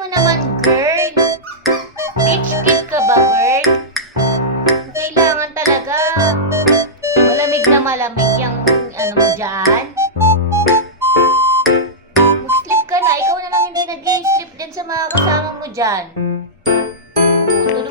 mo naman, girl. Beach kid ka ba, girl? Kailangan talaga. Malamig na malamig yung ano mo dyan. Mag-sleep ka na. Ikaw na lang hindi nag-sleep din sa mga kasama mo dyan. Tulog